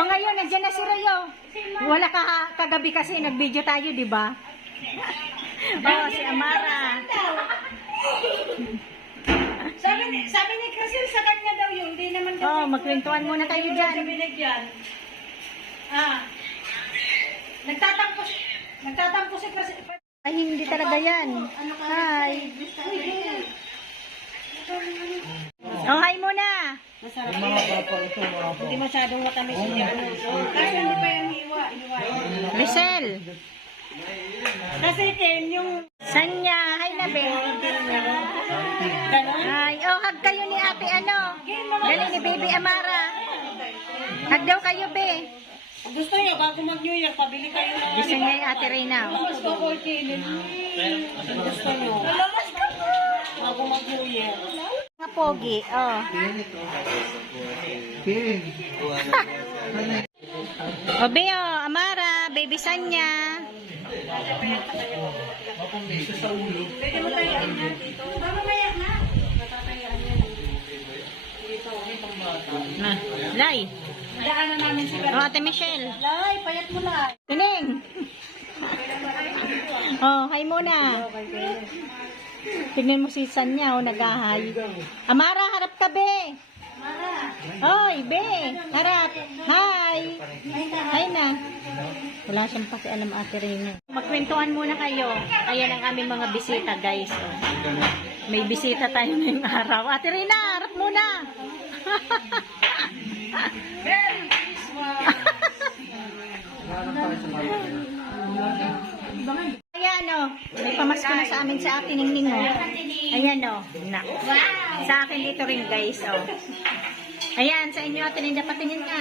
O ngayon, nandiyan na si Rayo. Wala kagabi kasi nag-video tayo, di ba? Si Amara. Sabi ni Crisel sa kanya daw yun, hindi naman Magkwentuhan muna kayo dyan. Nagtatampo si Crisel. Ay, hindi talaga yan. Hi. Hi muna. Masarap yun. Hindi masyadong matamis yung kasi hindi pa yung hiwa. Rachel. Kasi Ken, yung Sanya. Hi na, be. Hi. Hug kayo ni Ate Dali ni Baby Amara. Hug daw kayo, be. gusto niyo, bago mag-New Year, pabili kayo ng Gusto niya yung Ate Reyna. Gusto ko, Ken. Gusto niyo. Bago mag-New Year. Mga pogi. Be, Amara, Baby Sanya. Pwede mo tayo dito. Mamamaya na. Lay. Daanan namin sila. Ate Michelle. Lay, payat mo na. Tining. Hi muna. Tignan mo si Sanya, nag-hi. Amara, harap ka, be. Hoy, be. Harap. Hi. Hi na. Wala siyang pakialam, Ate Reyna. Magkwentuhan muna kayo. Ayan ang aming mga bisita, guys. May bisita tayo ngayong araw. Ate Reyna, harap muna. Ayan may pamasko na sa amin sa akin Ningning Ayan sa akin dito rin guys Ayan sa inyo Ate Linda patingin nga.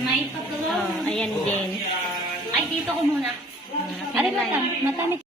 May patulong. Ayan din. Ay, dito ko muna. Ano ba ito? Matamit.